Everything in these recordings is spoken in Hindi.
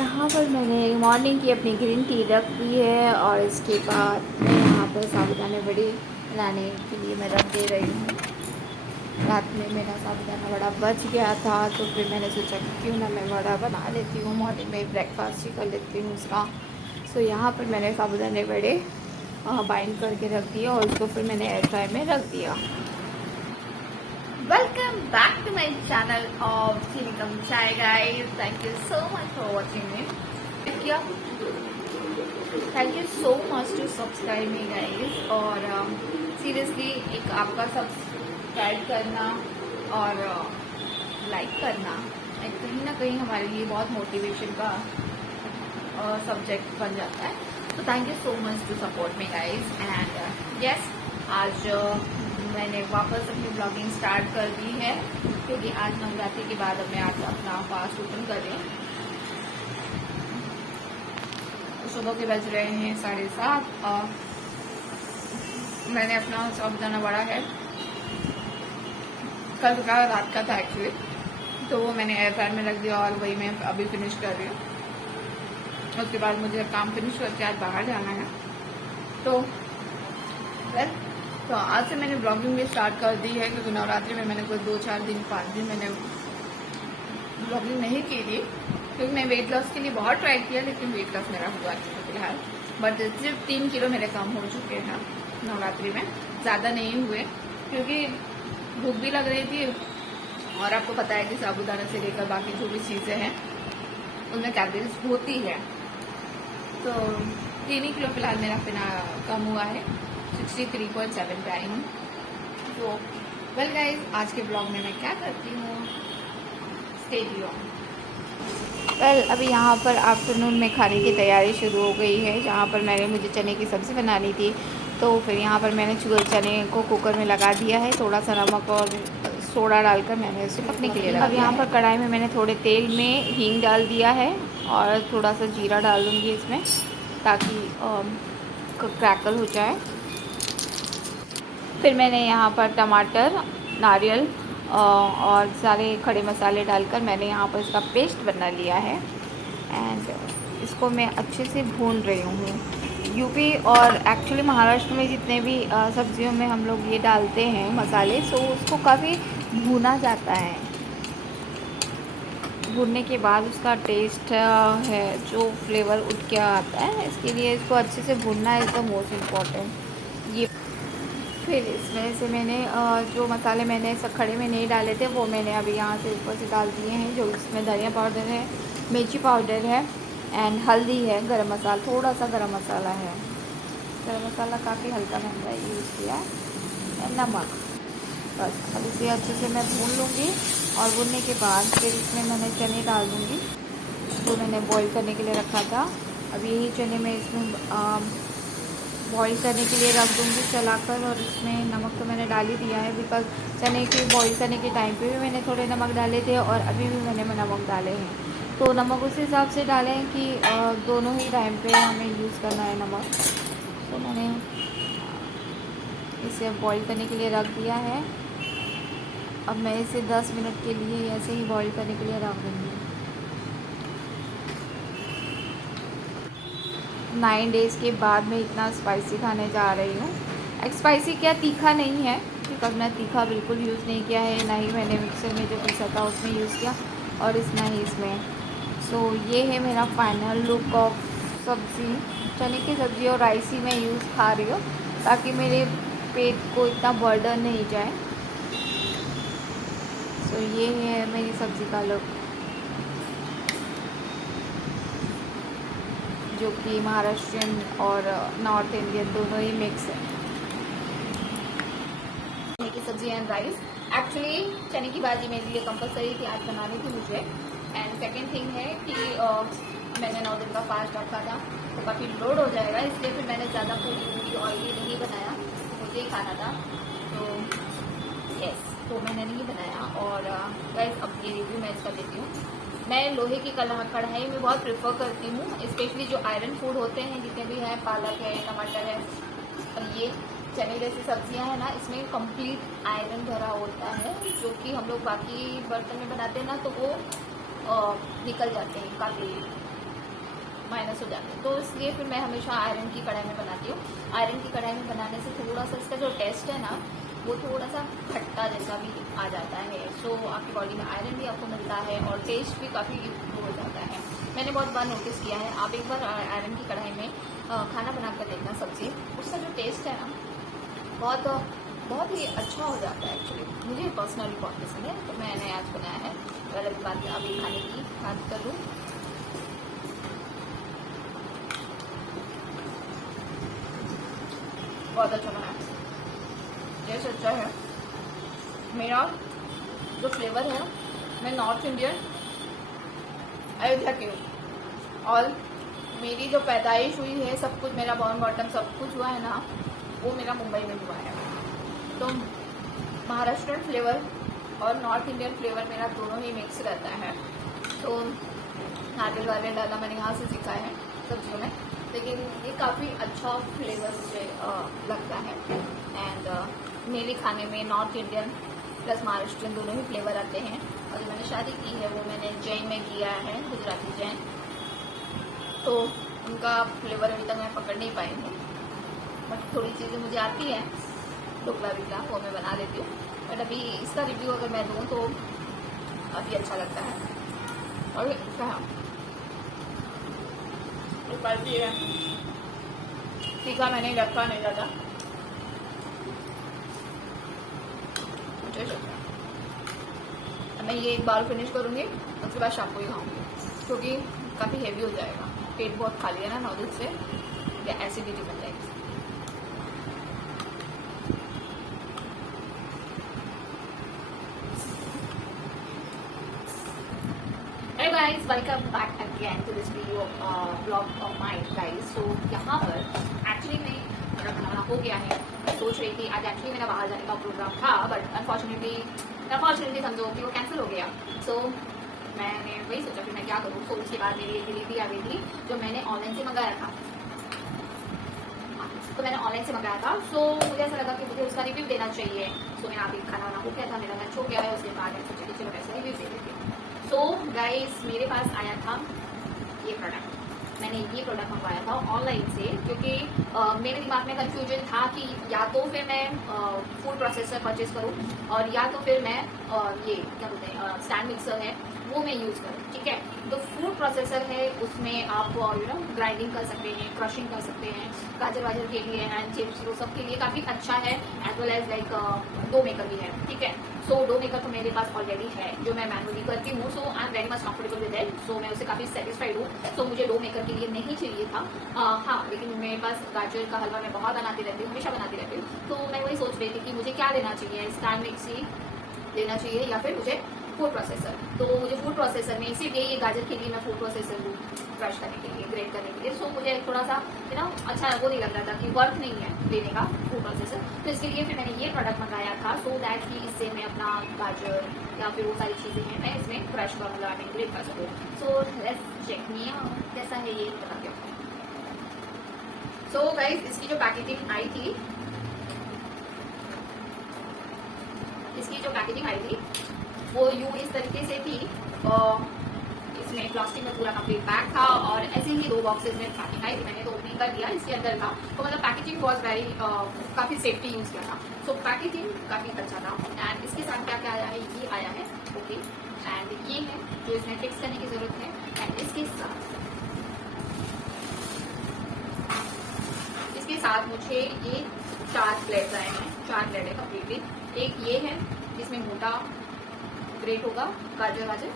यहाँ पर मैंने मॉर्निंग की अपनी ग्रीन टी रख दी है और इसके बाद मैं यहाँ पर साबूदाना वड़े बनाने के लिए मैं रख दे रही हूँ। रात में मेरा साबूदाना वड़ा बच गया था तो फिर मैंने सोचा कि क्यों ना मैं वड़ा बना लेती हूँ, मॉर्निंग में ब्रेकफास्ट ही कर लेती हूँ उसका। सो यहाँ पर मैंने साबूदाने वड़े बाइंड करके रख दिया और उसको फिर मैंने एयर फ्राई में रख दिया। Welcome back to my channel of चिनिकम chai guys. Thank you so much for watching me. क्या thank you so much to subscribe me guys. और सीरियसली एक आपका सब्सक्राइब करना और लाइक करना कहीं ना कहीं हमारे लिए बहुत मोटिवेशन का सब्जेक्ट बन जाता है। तो thank you so much to support me guys. And yes, आज मैंने वापस अपनी ब्लॉगिंग स्टार्ट कर दी है क्योंकि आज नवरात्रि के बाद मैं आज अपना फास्ट ओपन कर रही हूँ। सुबह के बज रहे हैं 7:30 और मैंने अपना साबूदाना वड़ा है कल का रात का था एक्चुअली, तो वो मैंने एयर फ्रायर में रख दिया और वही मैं अभी फिनिश कर रही हूँ। उसके बाद मुझे काम फिनिश करके आज बाहर जाना है। तो आज से मैंने ब्लॉगिंग भी स्टार्ट कर दी है क्योंकि नवरात्रि में मैंने कोई 2-4 दिन 5 दिन मैंने ब्लॉगिंग नहीं की थी क्योंकि मैं वेट लॉस के लिए बहुत ट्राई किया, लेकिन वेट लॉस मेरा हुआ नहीं फिलहाल। बट सिर्फ 3 किलो मेरे कम हो चुके हैं नवरात्रि में, ज़्यादा नहीं हुए क्योंकि भूख भी लग रही थी और आपको पता है कि साबूदाना से लेकर बाकी जो भी चीज़ें हैं उनमें कैलोरीज होती है। तो 3 किलो फिलहाल मेरा कम हुआ है, 63.7 पे आई हूँ। तो वेल गाइज, आज के ब्लॉग में मैं क्या करती हूँ, स्टे ट्यून्ड। वेल अभी यहाँ पर आफ्टरनून में खाने की तैयारी शुरू हो गई है, जहाँ पर मुझे चने की सब्ज़ी बनानी थी। तो फिर यहाँ पर मैंने चने को कुकर में लगा दिया है, थोड़ा सा नमक और सोडा डालकर मैंने इसे पकने के लिए रखा। अब यहाँ पर कढ़ाई में मैंने थोड़े तेल में हींग डाल दिया है और थोड़ा सा जीरा डाल दूँगी इसमें ताकि क्रैकल हो जाए। फिर मैंने यहाँ पर टमाटर, नारियल और सारे खड़े मसाले डालकर मैंने यहाँ पर इसका पेस्ट बना लिया है एंड इसको मैं अच्छे से भून रही हूँ। यूपी और एक्चुअली महाराष्ट्र में जितने भी सब्जियों में हम लोग ये डालते हैं मसाले, सो उसको काफ़ी भुना जाता है। भूनने के बाद उसका टेस्ट है जो फ्लेवर उठ के आता है, इसके लिए इसको अच्छे से भूनना इज़ द मोस्ट इम्पॉर्टेंट। ये फिर इसमें से मैंने जो मसाले मैंने सब खड़े में नहीं डाले थे वो मैंने अभी यहाँ से ऊपर से डाल दिए हैं। जो इसमें धनिया पाउडर है, मिर्ची पाउडर है एंड हल्दी है, गरम मसाला, थोड़ा सा गरम मसाला है। गरम मसाला काफ़ी हल्का मैंने यूज़ किया है, नमक। बस अब इसे अच्छे से मैं भून लूँगी और भूनने के बाद फिर इसमें मैंने चने डाल दूँगी जो मैंने बॉईल करने के लिए रखा था। अब यही चने मैं इसमें बॉईल करने के लिए रख दूँगी चलाकर। और इसमें नमक तो मैंने डाल ही दिया है बिकॉज चने के बॉईल करने के टाइम पे भी मैंने थोड़े नमक डाले थे और अभी भी मैंने नमक डाले हैं। तो नमक उस हिसाब से डालें कि दोनों ही टाइम पे हमें यूज़ करना है नमक। तो मैंने इसे बॉईल करने के लिए रख दिया है। अब मैं इसे 10 मिनट के लिए ऐसे ही बॉईल करने के लिए रख दूँगी। 9 डेज़ के बाद मैं इतना स्पाइसी खाने जा रही हूँ। स्पाइसी क्या, तीखा नहीं है बिकॉज मैं तीखा बिल्कुल यूज़ नहीं किया है, ना ही मैंने मिक्सर में जो पीसा था उसमें यूज़ किया और ना ही इसमें। सो ये है मेरा फाइनल लुक ऑफ सब्ज़ी। चने की सब्ज़ी और राइस ही मैं यूज़ खा रही हूँ ताकि मेरे पेट को इतना बर्डन नहीं जाए। सो ये है मेरी सब्ज़ी का लुक, जो कि महाराष्ट्रियन और नॉर्थ इंडियन दोनों ही मिक्स है। चने की सब्जी एंड राइस। एक्चुअली चने की भाजी मेरे लिए कंपलसरी थी, आज बनानी थी मुझे। एंड सेकंड थिंग है कि मैंने 9 दिन का फास्ट रखा था तो काफ़ी लोड हो जाएगा, इसलिए फिर मैंने ज़्यादा पूरी ऑयली नहीं बनाया, मुझे ही खाना था। तो यस, तो मैंने नहीं बनाया। और गाइस अब ये रिव्यू मैं इसका देती हूँ। मैं लोहे की कढ़ाई में बहुत प्रेफर करती हूँ, स्पेशली जो आयरन फूड होते हैं जितने भी हैं, पालक है, टमाटर है और ये चने जैसी सब्जियां हैं ना, इसमें कंप्लीट आयरन भरा होता है जो कि हम लोग बाकी बर्तन में बनाते हैं ना तो वो निकल जाते हैं काफ़ी माइनस हो जाते हैं। तो इसलिए फिर मैं हमेशा आयरन की कढ़ाई में बनाती हूँ। आयरन की कढ़ाई में बनाने से थोड़ा सा इसका जो टेस्ट है ना वो थोड़ा सा खट्टा जैसा भी आ जाता है। सो आपकी बॉडी में आयरन भी आपको मिलता है और टेस्ट भी काफ़ी इम्प्रूव हो जाता है। मैंने बहुत बार नोटिस किया है। आप एक बार आयरन की कढ़ाई में खाना बना कर देखना सब्जी, उसका जो टेस्ट है ना बहुत ही अच्छा हो जाता है। एक्चुअली मुझे पर्सनली बहुत पसंद है, तो मैंने आज बनाया है। अलग बात है, अभी खाने की बात कर लूँ। बहुत अच्छा बना है, टेस्ट अच्छा है। मेरा जो फ्लेवर है मैं नॉर्थ इंडियन अयोध्या की हूँ और मेरी जो पैदाइश हुई है, सब कुछ मेरा बॉर्न बॉटम सब कुछ हुआ है ना, वो मेरा मुंबई में हुआ है। तो महाराष्ट्रियन फ्लेवर और नॉर्थ इंडियन फ्लेवर मेरा दोनों ही मिक्स रहता है। तो नारियल वारियल डालना मैंने यहाँ से सीखा है सब्जियों में, लेकिन ये काफ़ी अच्छा फ्लेवर मुझे लगता है। एंड मेरे खाने में नॉर्थ इंडियन प्लस महाराष्ट्रियन दोनों ही फ्लेवर आते हैं। और जो मैंने शादी की है वो मैंने जैन में किया है, गुजराती जैन, तो उनका फ्लेवर अभी तक मैं पकड़ नहीं पाई हूँ। बट थोड़ी चीज़ें मुझे आती हैं, ढोकला विकला वो मैं बना लेती हूँ। बट अभी इसका रिव्यू अगर मैं दूँ तो काफ़ी अच्छा लगता है। और क्या एक बात ये है, सीखा मैंने, रखा नहीं जाता। मैं ये एक बार फिनिश करूँगी, उसके बाद शाम को ही खाऊंगी, क्योंकि काफ़ी हेवी हो जाएगा। पेट बहुत खा लिया ना नॉनवेज से, या एसिडिटी बन जाएगी। Hey guys, welcome back again to this video vlog of mine guys. So यहाँ पर एक्चुअली मेरा बनाना हो गया है। मैं सोच रही थी आज एक्चुअली मेरा बाहर जाने का प्रोग्राम था, बट अनफॉर्चुनेटली समझो कि वो कैंसिल हो गया। सो मैंने वही सोचा कि मैं क्या करूँ। तो उसके बाद मेरी एक डिलीवरी आ गई थी जो मैंने ऑनलाइन से मंगाया था। सो मुझे ऐसा लगा कि मुझे उसका रिव्यू देना चाहिए। सो मैंने अभी खाना वाना हो गया था, मेरा लंच हो गया है। उसके बाद मैं सोचा कि चलो वैसे रिव्यू दे देती हूँ। सो गाइस, मेरे पास आया था ये प्रोडक्ट। मैंने ये प्रोडक्ट मंगवाया था ऑनलाइन से, क्योंकि मेरे दिमाग में कंफ्यूजन था कि या तो फिर मैं फूड प्रोसेसर परचेज करूं, और या तो फिर मैं ये क्या बोलते हैं स्टैंड मिक्सर है वो मैं यूज़ करूं। ठीक है, तो फूड प्रोसेसर है, उसमें आप ग्राइंडिंग कर सकते हैं, क्रशिंग कर सकते हैं, गाजर वाजर के लिए एंड चिप्स वो सब के लिए काफ़ी अच्छा है। As well as like dough maker भी है। ठीक है, सो डो मेकर तो मेरे पास ऑलरेडी है जो मैं मैनुअली करती हूँ। So I am very much comfortable with it. So मैं उससे काफ़ी सेटिस्फाइड हूँ। सो मुझे डो मेकर के लिए नहीं चाहिए था। हाँ, लेकिन मेरे पास गाजर का हलवा मैं बहुत बनाती रहती हूँ, हमेशा बनाती रहती हूँ। तो मैं वही सोच रही थी कि मुझे क्या लेना चाहिए, स्टैंड मिक्सी लेना चाहिए या फिर मुझे फूड प्रोसेसर। तो मुझे फूड प्रोसेसर में इसीलिए ये गाजर के लिए मैं फूड प्रोसेसर लूँ, क्रश करने के लिए, ग्रेट करने के लिए। सो मुझे थोड़ा सा अच्छा वो नहीं लग रहा था कि वर्थ नहीं है लेने का फूड प्रोसेसर। तो इसके लिए फिर मैंने ये प्रोडक्ट मंगाया था, सो दैट कि इससे मैं अपना गाजर या फिर वो सारी चीज़ें हैं मैं इसमें क्रश कर मतलब ग्रेट कर सकूँ। So let's check me out कैसा है ये बता के। सो गाइस, इसकी जो पैकेजिंग आई थी वो यूं इस तरीके से थी। इसमें प्लास्टिक में पूरा कंप्लीट पैक था और ऐसे ही 2 बॉक्सेस में पैकिंग आई थी। मैंने तो ओपनिंग कर दिया, इसके अंदर था। तो मतलब पैकेजिंग वॉज वेरी काफ़ी सेफ्टी यूज़ किया था। सो पैकेजिंग काफ़ी अच्छा था। एंड इसके साथ क्या क्या आया है, ये आया है ओके। एंड ये है जो इसमें फिक्स करने की ज़रूरत है। एंड इसके साथ मुझे ये 4 प्लेट्स आए हैं। 4 प्लेट है कम्प्लीटली। एक ये है जिसमें मोटा ग्रेट होगा गाजर वाजर,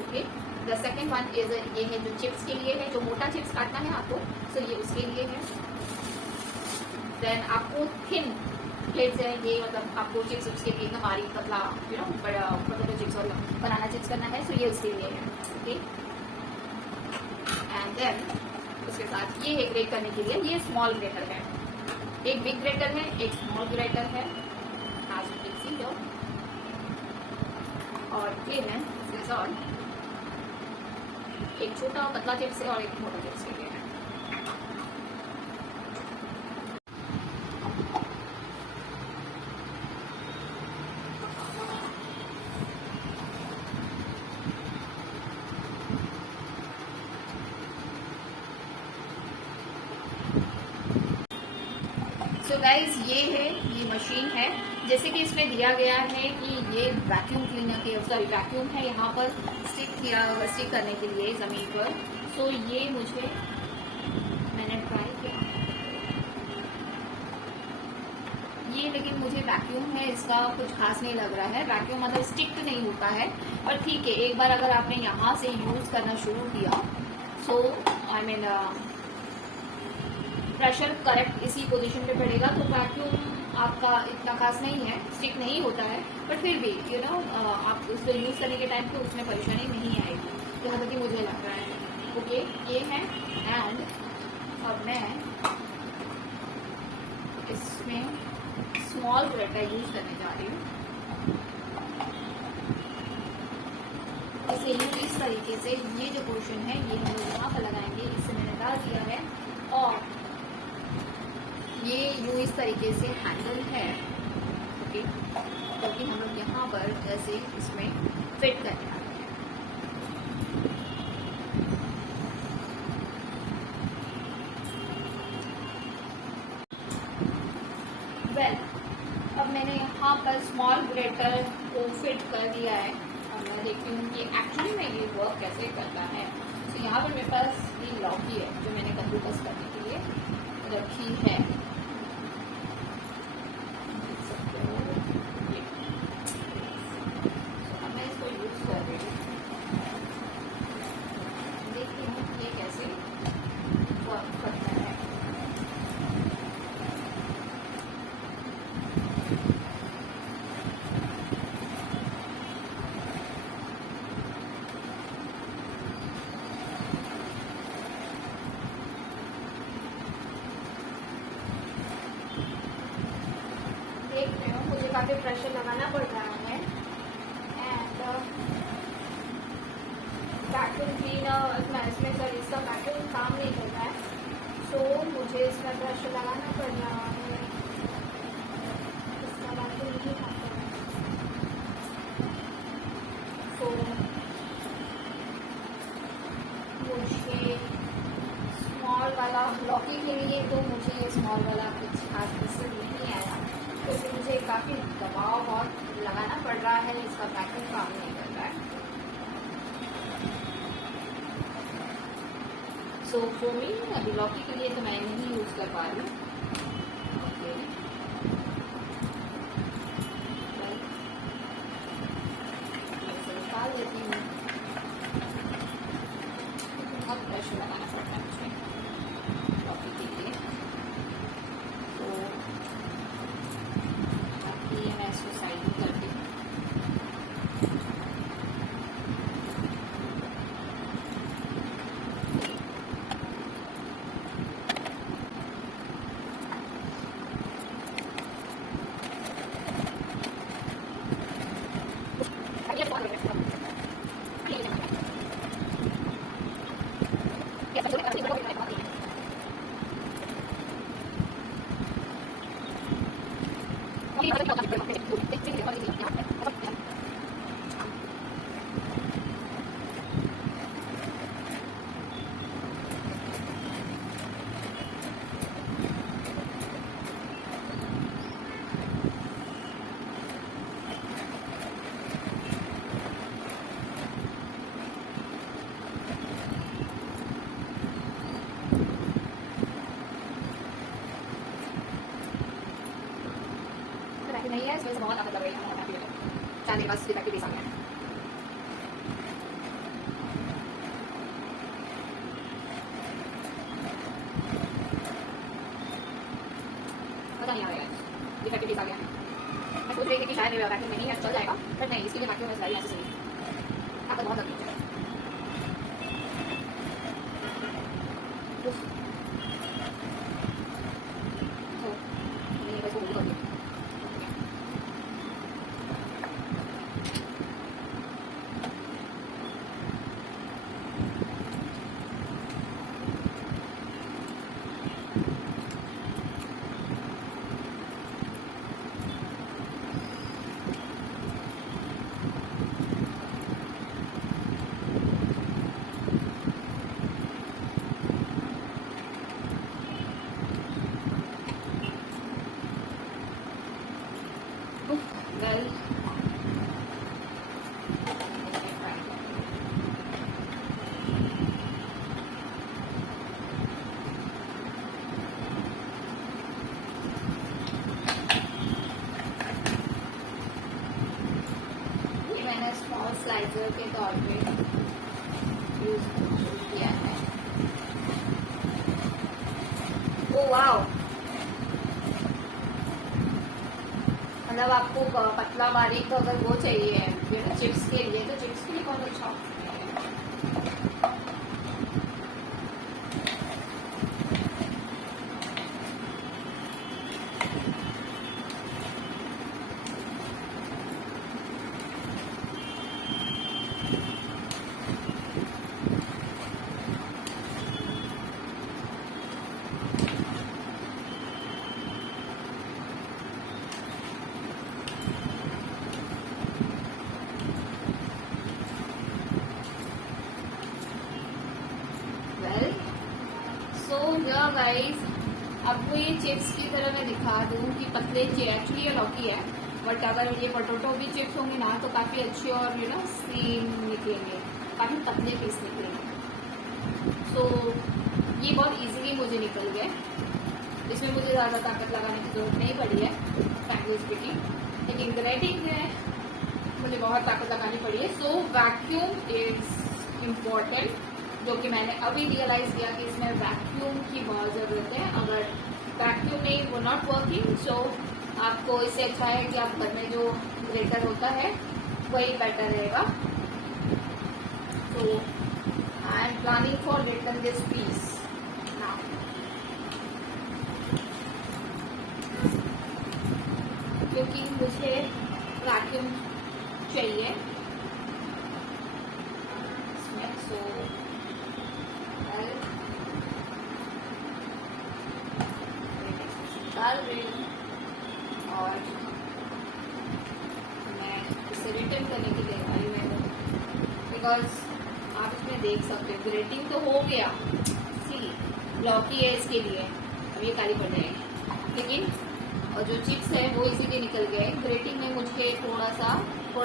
okay. The second one is ये है जो चिप्स के लिए है, जो मोटा चिप्स काटना है आपको, सो ये उसके लिए है। देन आपको थिन प्लेट्स है, ये मतलब आपको चिप्स के लिए एकदम बारीक पतला बड़ा पोटैटो चिप्स और बनाना चिप्स करना है, सो ये उसके लिए है, ओके। एंड देन उसके साथ ये है ग्रेट करने के लिए, ये स्मॉल ग्रेटर है। एक बिग ग्रेटर है, एक स्मॉल ग्रेटर है, और ये है एक छोटा पतला चिप्स है और एक मोटा चिप्स के लिए है। गाइज ये है, ये मशीन है। जैसे कि इसमें दिया गया है कि ये वैक्यूम क्लीनर के, सॉरी वैक्यूम है यहाँ पर स्टिक करने के लिए ज़मीन पर। सो ये मैंने ट्राई किया ये, लेकिन मुझे वैक्यूम है इसका कुछ खास नहीं लग रहा है। वैक्यूम मतलब स्टिक तो नहीं होता है, पर ठीक है, एक बार अगर आपने यहाँ से यूज़ करना शुरू किया, सो आई मीन प्रेशर करेक्ट इसी पोजीशन पे पड़ेगा, तो वैक्यूम आपका इतना खास नहीं है, स्टिक नहीं होता है, पर फिर भी आप उसको यूज़ करने के टाइम पे उसमें परेशानी नहीं आएगी, तो मतलब कि मुझे लग रहा है। ओके, ये है। एंड अब मैं इसमें स्मॉल ग्रेटर यूज़ करने जा रही हूँ। इसे इस तरीके से ये जो पोर्शन है ये हम लोग यहाँ पर लगाएंगे, इससे मैंने डाल दिया है। और ये इस तरीके से हैंडल है, ओके, क्योंकि हम लोग यहाँ पर जैसे इसमें फिट करने वाले हैं। वेल, अब मैंने यहाँ पर स्मॉल ग्रेटर को फिट कर दिया है। अब मैं देखती हूँ कि एक्चुअली में ये वर्क कैसे करता है। तो यहाँ पर मेरे पास ये लौकी है जो मैंने कद्दूकस करने के लिए रखी है। अब मैं इसको यूज़ कर रही हूँ, देखती हूँ ये कैसे वर्क करता है। देख रहे हो मुझे काफ़ी प्रेशर लगाना पड़ रहा है। एंड वैक्यूम क्लीनर इसमें सर इसका वैक्यूम काम नहीं कर रहा है, सो मुझे इसमें प्रेशर लगाना पड़ रहा है। इसका वैक्यूम नहीं काम कर रहा है, सो मुझे स्मॉल वाला लौकी के लिए तो मुझे स्मॉल वाला कुछ खास पसंद नहीं आया, क्योंकि मुझे काफ़ी दबाव और लगाना पड़ रहा है, इसका वैक्यूम काम नहीं कर रहा है। सो फॉर मी अभी लौकी के लिए तो मैं नहीं यूज़ कर पा रही हूँ। ओके, निकाल देती हूँ। बहुत प्रेशर लगाना पड़ता है मुझे लौकी के लिए, तो ये मैं इसको साइड में करती हूँ। नहीं है, इसमें से बहुत ताकत लग रही है। चाहे मेरे पास डिफेक्टिव पीस आ गया है। पता नहीं आ रहा है, डिफेक्टिव पीस आ गया है। मैं सोच रही थी कि शायद मेरा वैक्यूम नहीं है, चल जाएगा, पर नहीं, इसके लिए वैक्यूम है ऐसे सही ताकत बहुत लगी है। वाओ, मतलब आपको पतला बारीक अगर वो चाहिए चिप्स के लिए, तो चिप्स के लिए कौन अच्छा ऑप्शन है। सो गाइस, आपको ये चिप्स की तरह मैं दिखा दूं कि पतले एक्चुअली ये लौकी है, बट अगर ये पोटैटो भी चिप्स होंगे ना तो काफ़ी अच्छे और स्लिम निकलेंगे, काफ़ी पतले पीस निकलेंगे। सो ये बहुत इजीली मुझे निकल गए, इसमें मुझे ज़्यादा ताकत लगाने की जरूरत नहीं पड़ी है फ्रैंकली स्पीकिंग, लेकिन ग्रेटिंग में मुझे बहुत ताकत लगानी पड़ी है। सो वैक्यूम इज इम्पॉर्टेंट, जो कि मैंने अभी रियलाइज किया कि इसमें वैक्यूम की बहुत ज़रूरत है। अगर वैक्यूम नहीं, वो नॉट वर्किंग, सो आपको इससे अच्छा है कि आप घर में जो ग्रेटर होता है वही बेटर रहेगा। तो I am planning for return this piece now. क्योंकि मुझे वैक्यूम चाहिए इसमें, सो डाल रही हूँ और मैं इसे रिटर्न करने की दे रही हूँ, बिकॉज आप इसमें देख सकते हो ग्रेटिंग तो हो गया, सी लौकी है इसके लिए, अब ये काली पड़ जाएगी, लेकिन और जो चिप्स है वो इजीली निकल गए। ग्रेटिंग में मुझे थोड़ा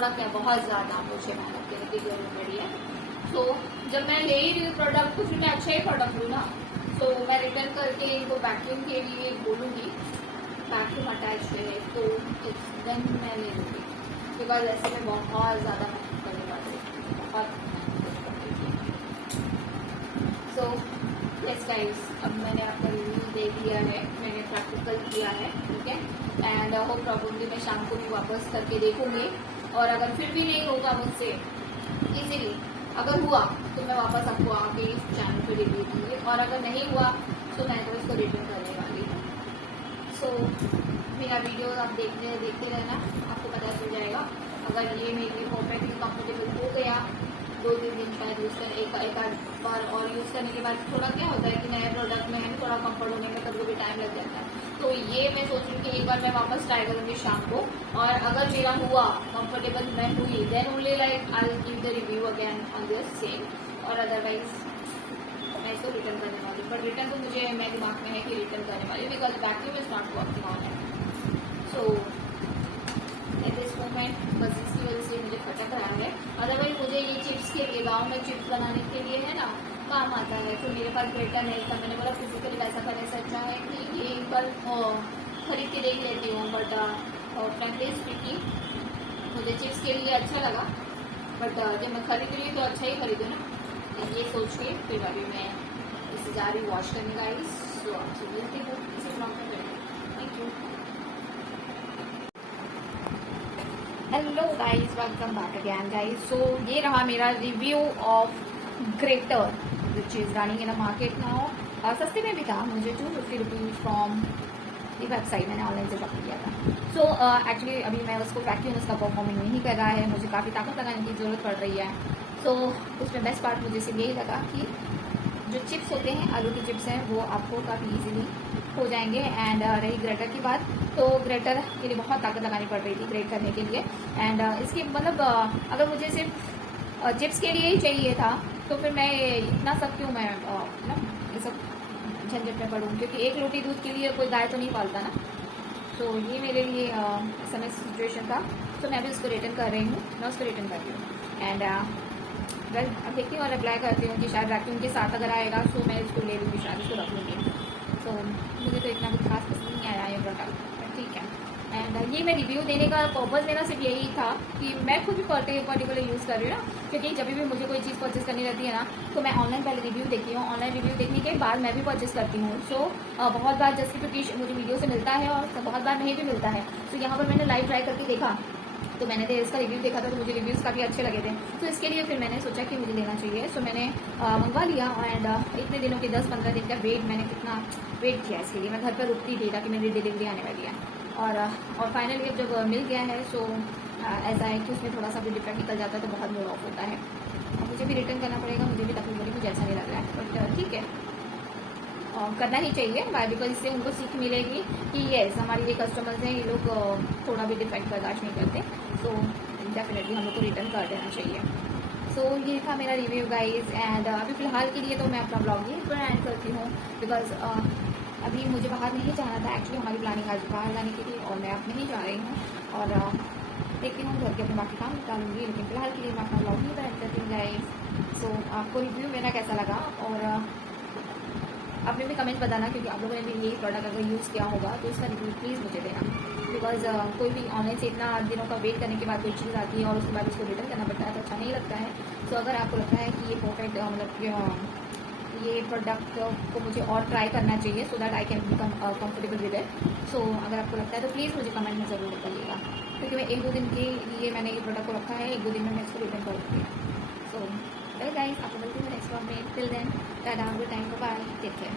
क्या बहुत ज़्यादा मुझे मेहनत करने की जरूरत पड़ी है। सो जब मैं ले ही रही हूँ प्रोडक्ट, तो फिर मैं अच्छा ही प्रोडक्ट लूँ ना। सो मैं रिटर्न करके इनको वैक्यूम के लिए बोलूँगी, वैक्यूम अटैच है तो इट्स देन मैं ले लूँगी, बिकॉज ऐसे में बहुत ज़्यादा मेहनत करने वाली है, बहुत। सो यस गाइस, अब मैंने आपका रिव्यू दे दिया है, मैंने प्रैक्टिकल किया है, ठीक है, एंड होप प्रॉब्लली मैं शाम को भी वापस करके देखूँगी, और अगर फिर भी नहीं होगा मुझसे इजीली, अगर हुआ तो मैं वापस आपको आके इस चैनल पे रिव्यू दूँगी, और अगर नहीं हुआ तो मैं तो इसको रिटर्न करने वाली हूँ। सो मेरा वीडियो आप देखते रहना, आपको पता चल जाएगा। अगर ये मेरे लिए परफेक्टली कंफर्टेबल हो गया, 2-3 दिन शायद यूज़ कर एक आध बार और यूज़ करने के बाद थोड़ा क्या होता है कि नए प्रोडक्ट में है थोड़ा कंफर्ट होने में कभी कभी टाइम लग जाता है, तो ये मैं सोच रही हूँ कि एक बार मैं वापस ट्राई करूँगी शाम को, और अगर मेरा हुआ कंफर्टेबल मैं हुई, then only like I will give the review again on this same, और अदरवाइज मैं इसको रिटर्न करने वाली हूँ। बट रिटर्न तो मुझे मेरे दिमाग में है कि रिटर्न करने वाली, because vacuum is not working on it. So at this moment बस इसकी वजह से मुझे खटक रहा है, अदरवाइज मुझे ये चिप्स के लिए, गाँव में चिप्स बनाने के लिए है ना काम आता है, तो मेरे पास ग्रेटर नहीं था, मैंने बोला फिजिकली वैसा करने से अच्छा है कि ये पर खरीद के देख लेती हूँ। बट फ्रैंकली स्पीकिंग मुझे चिप्स के लिए अच्छा लगा, बट जब मैं खरीद रही हूँ तो अच्छा ही खरीदूँ ना, ये सोच के फिर अभी मैं इसे जा रही वॉश करने का। सो आपसे मिलती हूँ इसी ब्लॉग में। Thank you. Hello guys, welcome back again guys. So ये रहा मेरा review of grater which is running in a market now. सस्ते में भी था, मुझे 250 रुपीज़ फ्रॉम दी वेबसाइट, मैंने ऑनलाइन से शॉपिंग किया था। सो एक्चुअली अभी मैं उसको वैक्यूम उसका परफॉर्मिंग नहीं कर रहा है, मुझे काफ़ी ताकत लगाने की ज़रूरत पड़ रही है। सो उसमें बेस्ट पार्ट मुझे सिर्फ यही लगा कि जो चिप्स होते हैं, आलू के चिप्स हैं, वो आपको काफ़ी ईजीली हो जाएंगे। एंड रही ग्रेटर की बात, तो ग्रेटर के लिए बहुत ताकत लगानी पड़ रही थी ग्रेट करने के लिए। एंड इसके मतलब अगर मुझे सिर्फ चिप्स के लिए ही चाहिए था तो फिर मैं इतना सब क्यों मैं ये सब झंझट में पढ़ूँ, क्योंकि एक रोटी दूध के लिए कोई गाय तो नहीं पालता ना। तो ये मेरे लिए समय सिचुएशन था, तो मैं भी उसको रिटर्न कर रही हूँ, मैं उसको रिटर्न कर रही हूँ। एंड वेल अब देखती हूँ और अप्लाई करती हूँ कि शायद वैक्यूम के साथ अगर आएगा तो मैं इसको ले लूँगी, शायद इसको रख लूँगी। तो मुझे तो इतना कुछ खास पसंद नहीं आया ये प्रोडक्ट, ठीक है। एंड ये मैं रिव्यू देने का पर्पज़ मेरा सिर्फ यही था कि मैं खुद भी पर्टिकुलर यूज़ कर रही हूँ ना, क्योंकि जब भी मुझे कोई चीज़ परचेस करनी रहती है ना, तो मैं ऑनलाइन पहले रिव्यू देखती हूँ, ऑनलाइन रिव्यू देखने के बाद मैं भी परचेस करती हूँ। सो बहुत बार जस्टिफिकेशन मुझे वीडियो से मिलता है और बहुत बार नहीं भी मिलता है। तो यहाँ पर मैंने लाइव ट्राई करके देखा, तो मैंने तो इसका रिव्यू देखा था, तो मुझे रिव्यूज़ काफ़ी अच्छे लगे थे। तो इसके लिए फिर मैंने सोचा कि मुझे लेना चाहिए। सो मैंने मंगवा लिया एंड इतने दिनों के 10-15 दिन का मैंने कितना वेट किया इसके लिए। मैं घर पर रुकती थी ताकि मेरी डिलीवरी आने वाली है, और फाइनली अब जब मिल गया है, सो ऐसा है कि उसमें थोड़ा सा भी डिफेक्ट निकल जाता है तो बहुत मूड ऑफ होता है। अब मुझे भी रिटर्न करना पड़ेगा, मुझे भी तकलीफ होगी, मुझे ऐसा नहीं लग रहा है, बट ठीक है, करना ही चाहिए बिकॉज इससे उनको सीख मिलेगी कि येस हमारे ये कस्टमर्स हैं, ये लोग थोड़ा भी डिफेक्ट बर्दाश्त नहीं करते, सो डेफिनेटली हम लोग को रिटर्न कर देना चाहिए। सो ये था मेरा रिव्यू गाइज, एंड अभी फ़िलहाल के लिए तो मैं अपना ब्लॉग यहीं पर एंड करती हूँ, बिकॉज अभी मुझे बाहर नहीं जाना था। एक्चुअली हमारी प्लानिंग आज बाहर जाने की थी और मैं अब नहीं जा रही हूँ, और देखती हूँ घर के अपने बाकी काम निकालूंगी, लेकिन फ़िलहाल के लिए मैं अपना ब्लॉग यहीं पर एंड करती हूँ गाइज। सो आपको रिव्यू मेरा कैसा लगा, और आपने भी कमेंट बताना, क्योंकि आप लोगों ने भी यही प्रोडक्ट अगर यूज़ किया होगा तो उसका रिव्यू प्लीज़ मुझे देना, बिकॉज कोई भी ऑनलाइन से इतना दिनों का वेट करने के बाद कोई चीज़ आती है और उसके बाद उसको रिटर्न करना पड़ता है तो अच्छा नहीं लगता है। सो अगर आपको लगता है कि ये परफेक्ट मतलब ये प्रोडक्ट को मुझे और ट्राई करना चाहिए so that I can become comfortable with it, so अगर आपको लगता है तो प्लीज़ मुझे कमेंट में ज़रूर बताइएगा, क्योंकि मैं 1-2 दिन के लिए मैंने ये प्रोडक्ट को रखा है, 1-2 दिन में मैं इसको रिटर्न कर दूँगी। सो गाइस, आपको मिलती हूँ नेक्स्ट ब्लॉग में, till then tata, good time, bye, take care.